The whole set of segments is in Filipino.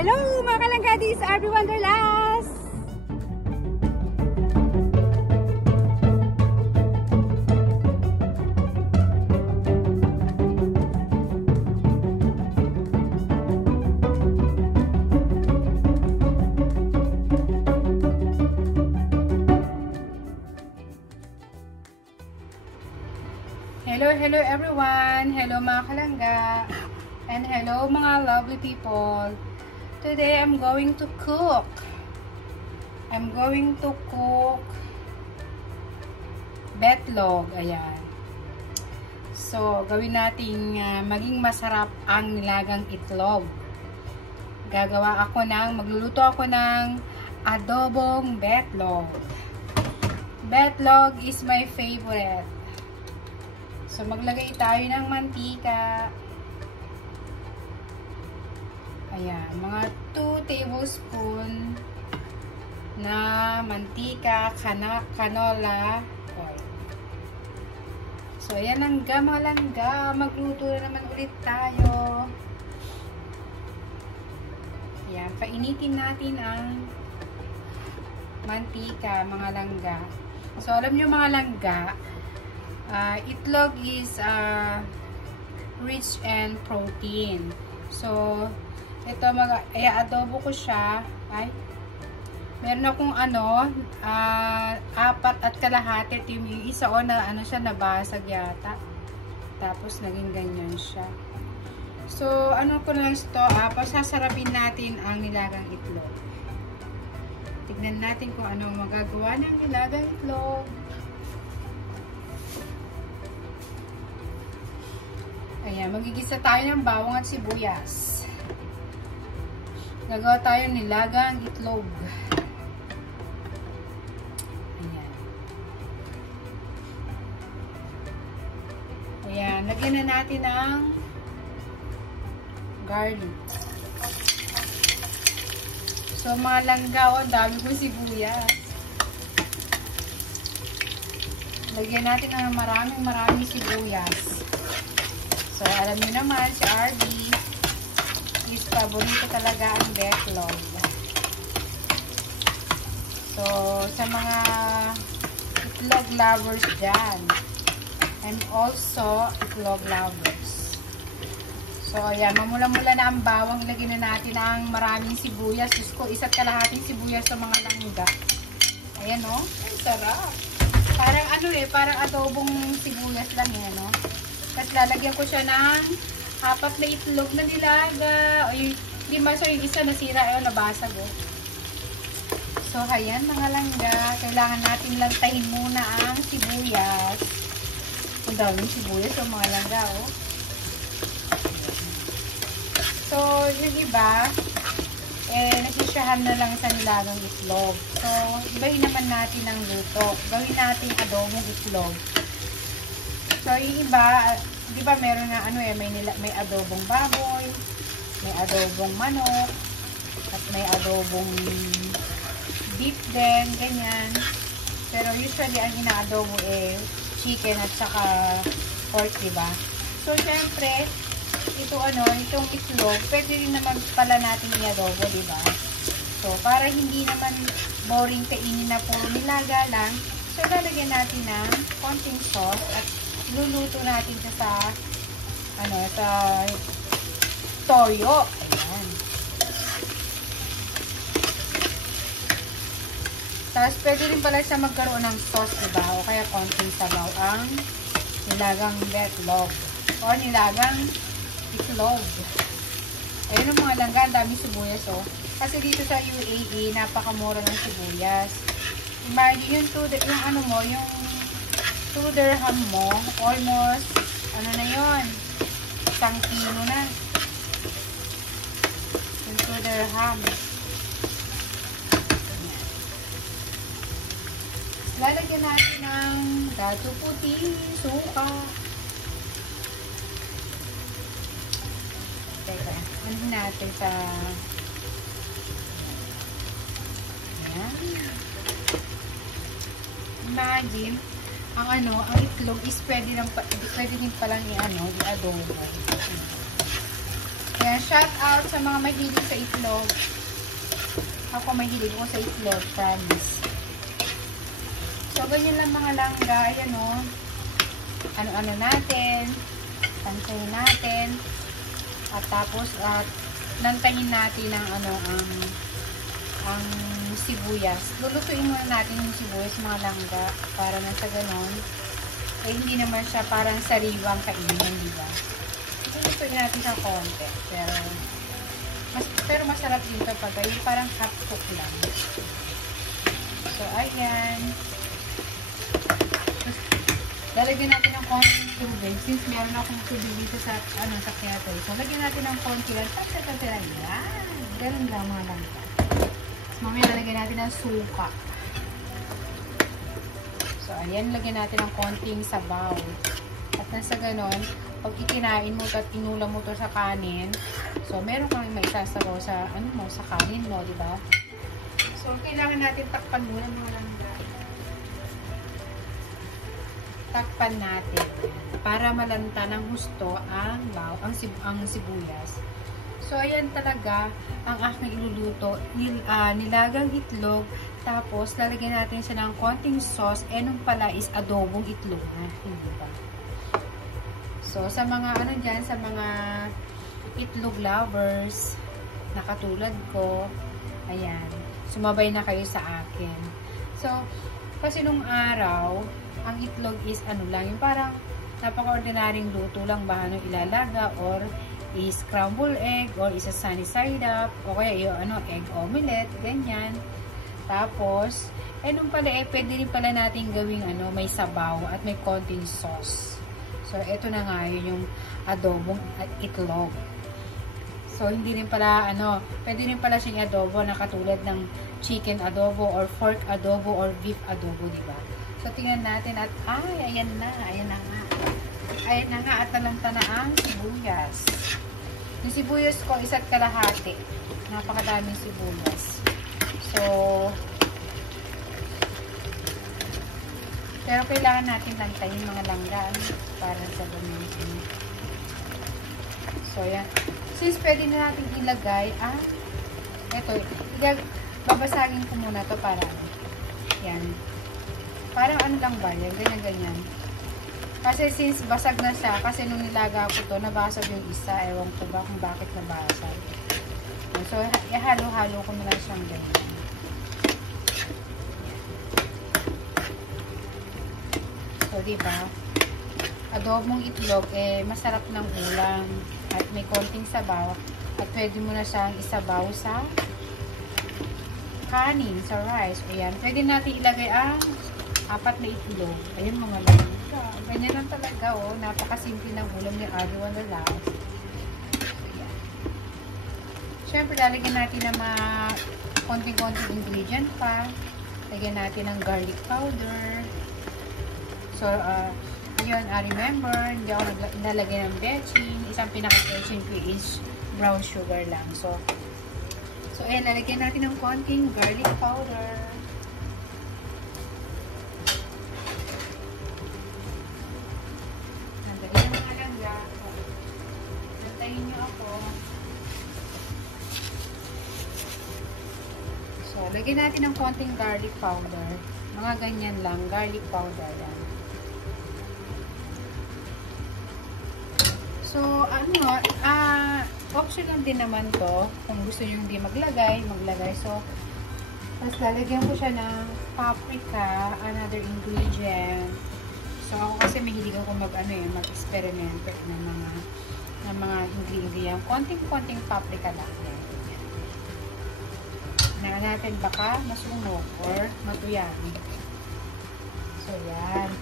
Hello mga kalanggadis, RB Wanderlust! Hello everyone! Hello mga kalangga! And hello mga lovely people! Today I'm going to cook. Betlog. Ayan. So, gawin natin maging masarap ang nilagang itlog. Magluluto ako ng adobong betlog. Betlog is my favorite. So, maglagay tayo ng mantika. Ayan, mga 2 tablespoon na mantika, canola oil. So, ayan ang langga. Magluto na naman ulit tayo. Ayan, painitin natin ang mantika, mga langga. So, alam nyo mga langga, itlog is rich in protein. So, ito adobo ko siya. Meron akong 4.5. Yung isa na siya nabasag yata. Tapos naging ganyan siya. So, ko na lang ito, pasasarapin natin ang nilagang itlog. Tignan natin kung ano magagawa ng nilagang itlog. Ayan, magigisa tayo ng bawang at sibuyas. Gagawa tayo ng nilagang itlog. Ayan. Ayan, lagyan na natin ng garlic. So, mga langga, ang dami ko sibuyas. Lagyan natin ng maraming sibuyas. So, alam niyo naman, si RB, is paborito talaga ang betlog. So, sa mga itlog lovers dyan, and also itlog lovers. So, ayan, mamula-mula na ang bawang. Ilagyan na natin ang maraming sibuyas. Diyos ko, 1.5 sibuyas sa mga langga. Ayan, o. Ay, sarap. Parang parang adobong sibuyas lang yan, no? Tapos lalagyan ko siya ng 4 na itlog na nilaga. O yung 5, so yung isa nasira, nabasag, oh. So, ayan mga langga. Kailangan natin lantahin muna ang sibuyas. Ang daming sibuyas, mga langga, oh. So, yung iba, nasisyahan na lang sa nilagang itlog. So, ibahin naman natin ang luto. Gawin natin adobong itlog. So, yung iba, di ba meron na may adobong baboy, may adobong manok, at may adobong beef din, ganyan. Pero usually, ang inaadobo chicken at saka pork, di ba? So, syempre, itong itlog, pwede rin naman pala natin i-adobo, di ba? So, para hindi naman boring kainin na puro nilaga lang, so, lalagyan natin ng konting sauce at luluto natin sa toyo. Ayan. Tapos, pwede rin pala siya magkaroon ng sauce, diba? O kaya konting sabaw ang nilagang betlog. O nilagang itlog. Ayun ang mga langga, ang dami sibuyas, oh. Kasi dito sa UAE, napakamura ng sibuyas. Imagine yung 2 dirham mo, almost, na yun, 1 kilo na. Yung 2 dirham. Lalagyan natin ng gato puti, suka. Teka, ano natin sa... Ayan. Imagine, ang itlog is pwede din palang i-adobo. Yan, shout out sa mga mahilig sa itlog. Ako mahilig ko sa itlog, promise. So, ganyan lang mga langga. Ayan o. Ano-ano natin. Tansayin natin. At tapos, lantahin natin ang sibuyas. Lulutuin muna natin yung sibuyas, mga langga. Para na sa ganon. Eh, hindi naman siya parang sariwang kainin, di ba? Lulutuin natin sa konti. Pero masarap din ito pag yung parang half cook lang. So, ayan. Lalagyan natin ng konting tubig. Since meron akong tubig dito sa kettle. So, lagyan natin ng konti lang. Tapos, yan. Ganun lang mga langga. Tapos, mamaya lalagyan natin ng suka. So, ayan. Lagyan natin ng konting sabaw. At nasa ganon, pag ikinain mo at inulam mo to sa kanin, so, meron kang maisasabaw sa, sa kanin mo, di ba? So, kailangan natin takpan muna mga langga. Takpan natin para malanta ng husto ang sibuyas. So, ayan talaga ang aking iluluto. Nilagang itlog, tapos lalagyan natin siya ng konting sauce. Nung pala is adobong itlog na, hindi ba? So, sa mga sa mga itlog lovers na katulad ko, ayan, sumabay na kayo sa akin. So, kasi nung araw, ang itlog is yung parang napaka-ordinaryong luto lang ba ilalaga, or scramble egg, or isa sunny side up, o kaya egg omelette, ganyan. Tapos, nung pala pwede rin pala natin gawing may sabaw at may konting sauce. So, ito na nga yung adobong itlog. So, hindi rin pala, pwede rin pala siyang adobo na katulad ng chicken adobo, or pork adobo, or beef adobo, diba? So, tingnan natin at, ayan na nga, at nalanta na ang sibuyas. Yung sibuyas ko, 1 kalahati. Napakadaming sibuyas. So, pero kailangan natin lantayin mga langgan para sa gamitin. So, yan. Since pwede na natin ilagay eto, babasagin ko muna to para, yan. Parang lang ba yan? Ganyan-ganyan. Kasi since basag na siya, kasi nung nilaga ko to, nabasag yung isa. Ewan ko ba kung bakit nabasag. So, ihalo-halo ko muna siyang ganyan. So, diba? Adobong itlog, masarap ng ulam. At may konting sabaw. At pwede mo na siyang isabaw sa kanin, sa rice. Ayan. Pwede natin ilagay ang 4 na itlog. Ayan mga langga. Ganyan lang talaga, napakasimple ng ulam ni Everyone Loves. Ayan. Siyempre, lalagyan natin ng mga konting-konting ingredient pa. Lagyan natin ng garlic powder. So, ayun, remember, hindi ako nalagyan ng betchin. Isang pinaka-betchin ko is brown sugar lang. So, ayan, lalagyan natin ng konting garlic powder. Lagyan natin ng konting garlic powder. Mga ganyan lang, garlic powder yan. So, optional din naman to. Kung gusto nyo hindi maglagay. So, tapos lalagyan ko siya ng paprika, another ingredient. So, ako kasi mahilig ako mag-experiment ng mga ingredient. Konting-konting paprika lang yan. Na natin baka masunog or matuyari. So, yan.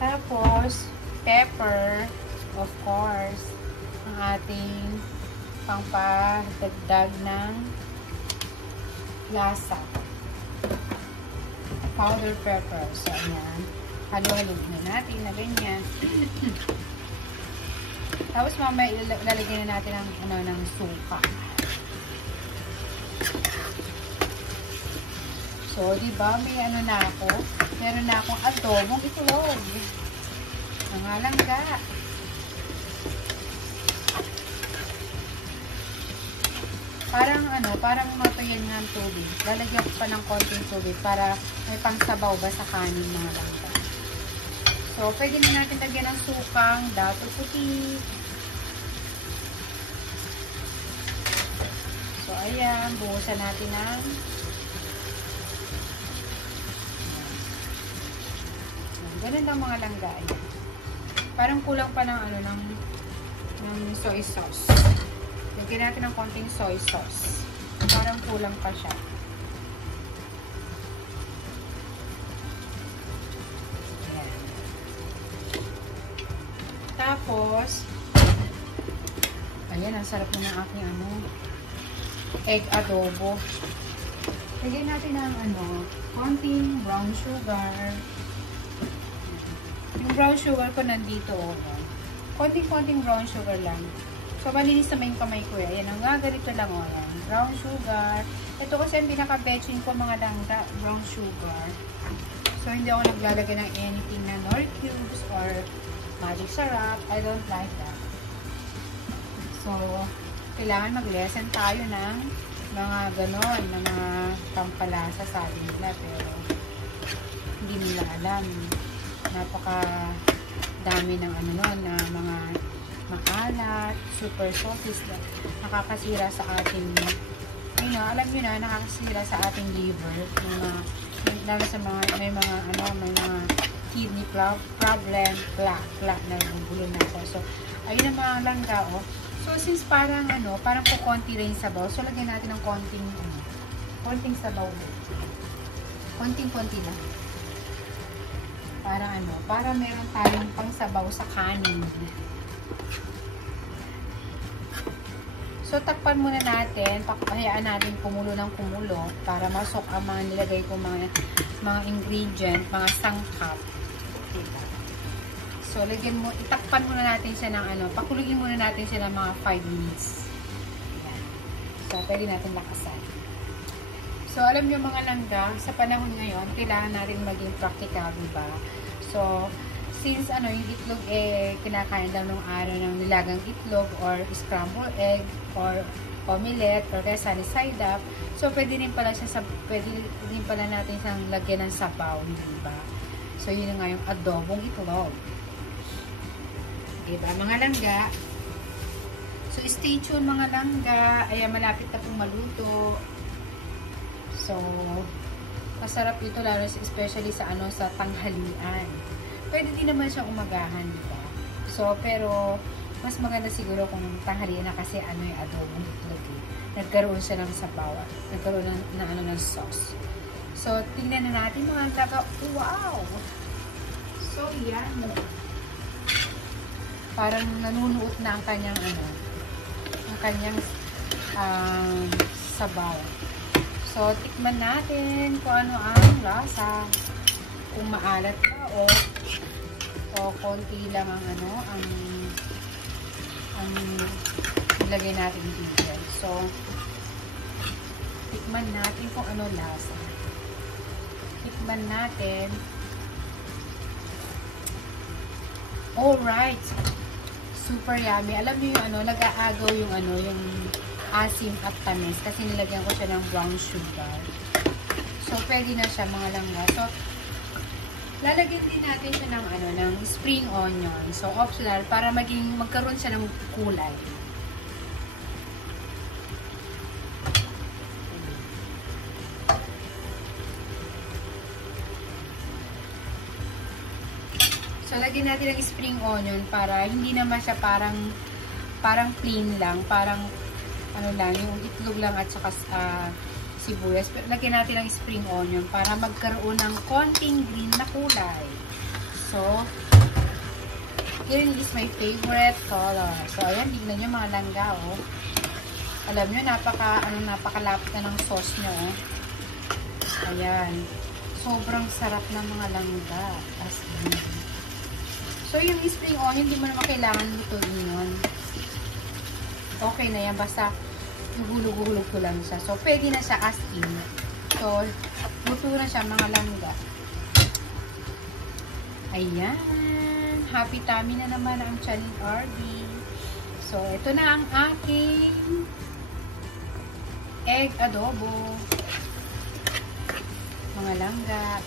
Tapos, pepper, of course, ang ating pangpadagdag ng lasa. Powder pepper. So, yan. Halo-halo na natin na ganyan. Tapos, mamaya ilalagyan na natin ng suka. So, diba, may na ako. Meron na akong adobong itlog. Mga langga. Parang parang matuyan nga ang tubig. Lalagyan ko pa ng konting tubig para may pangsabaw ba sa kanin mga langga. So, pwede na natin lagyan ng sukang, dato puti. So, ayan, buhusan natin ng ganun lang mga langga. Parang kulang pa ng ng soy sauce. Lagyan natin ng konting soy sauce. Parang kulang pa siya. Ayan. Tapos, ayan, ang sarap na ng aking egg adobo. Lagyan natin ng konting brown sugar. Yung brown sugar ko nandito. Konting-konting brown sugar lang. So, malinis naman yung kamay ko. Ayan, ang ganito lang. Ayan. Brown sugar. Ito kasi ang pinaka-betchin ko mga langga. Brown sugar. So, hindi ako naglalagay ng anything na nor cubes or magic syrup. I don't like that. So, kailangan mag-lesson tayo ng mga ganon, na mga pampalasa sabi nila. Pero, hindi nila alam. Napaka dami ng na mga maalat, super sauces na nakakasira sa ating, alam nyo na, nakakasira sa ating liver. Lalo sa mga, may mga kidney problem, plaque na gugulo na ako. So, ayun ang mga langga, So, since parang, parang kukunti rin sabaw, so lagyan natin ng konting sabaw. Konting-konti lang. Para meron tayong pangsabaw sa kanin. So, takpan muna natin, hayaan natin kumulo ng kumulo para masok ang mga nilagay ko mga ingredient, mga sangkap. Diba? So, itakpan muna natin siya ng pakuluin muna natin siya ng mga 5 minutes. Ayan. So, pwede natin lakasan. So, alam nyo mga langga, sa panahon ngayon, kailangan natin maging practical, diba? So, since yung itlog kinakain lang nung araw ng nilagang itlog or scrambled egg or omelette or kaya sunny side up, so pwede din pala natin siyang lagyan ng sabaw, diba? So, yun nga yung adobong itlog. Diba, mga langga? So, stay tuned mga langga. Ayan, malapit na pong maluto. So, masarap ito lalo especially sa sa tanghalian. Pwede din naman siyang umagahan, diba? So, pero mas maganda siguro kung tanghalian na kasi yung adobong itlog. Nagkaroon siya ng sabaw. Nagkaroon ng sauce. So, tingnan na natin mga langga. Wow! So, yan. Parang nanunuot na ang kanyang sabaw. So, tikman natin kung ano ang lasa. Kung maalat ba o konti lang ang ilagay natin dito. So, tikman natin kung ano lasa. Tikman natin. Alright. Super yummy. Alam niyo yung nag-aagaw yung yung asim at tamis kasi nilagyan ko siya ng brown sugar. So, pwede na siya mga langga. So, lalagyan din natin siya ng spring onion. So, optional para magkaroon siya ng kulay. So, lagyan natin ng spring onion para hindi naman siya parang plain lang. Parang yung itlog lang at saka sibuyas. Pero lagyan natin ng spring onion para magkaroon ng konting green na kulay. So, green is my favorite color. So, ayan, tignan nyo mga langga, Alam nyo, napakalapit na ng sauce nyo, Ayan. Sobrang sarap ng mga langga. As in. So, yung spring onion, hindi mo naman kailangan lutuin yun. Okay na yan. Basta, hulog-hulog ko lang siya. So, pwede na siya as in. So, luto na siya mga langga. Ayan. Happy tummy na naman ang Channing RD. So, ito na ang aking egg adobo. Mga langga.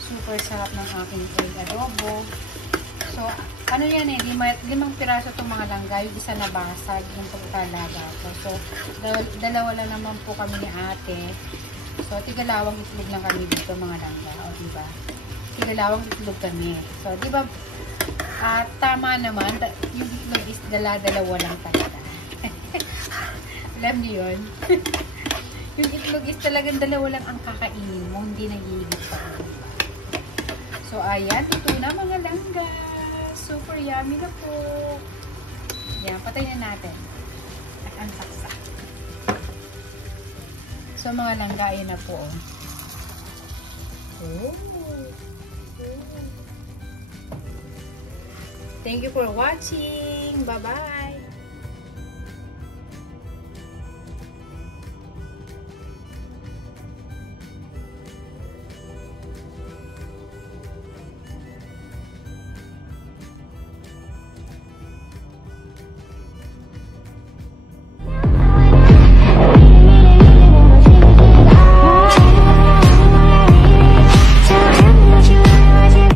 Super sarap ng aking egg adobo. So, ano yan eh, 5 piraso itong mga langga. Yung isa nabasag, yung pagkalaga ko. So, dalawa lang naman po kami ni ate. So, tigalawang itlog lang kami dito mga langga. O, diba? Tigalawang itlog kami. So, diba, tama naman. Yung itlog is dalawa lang talaga. Alam niyo yun? Yung itlog is talagang dalawa lang ang kakainin mo. Hindi nagigit pa. So, ayan. Ito na mga langga. Super yummy na po. Yan. Patay na natin. At ang saksa. So, mga langga, ayan na po. Oh. Thank you for watching. Bye-bye.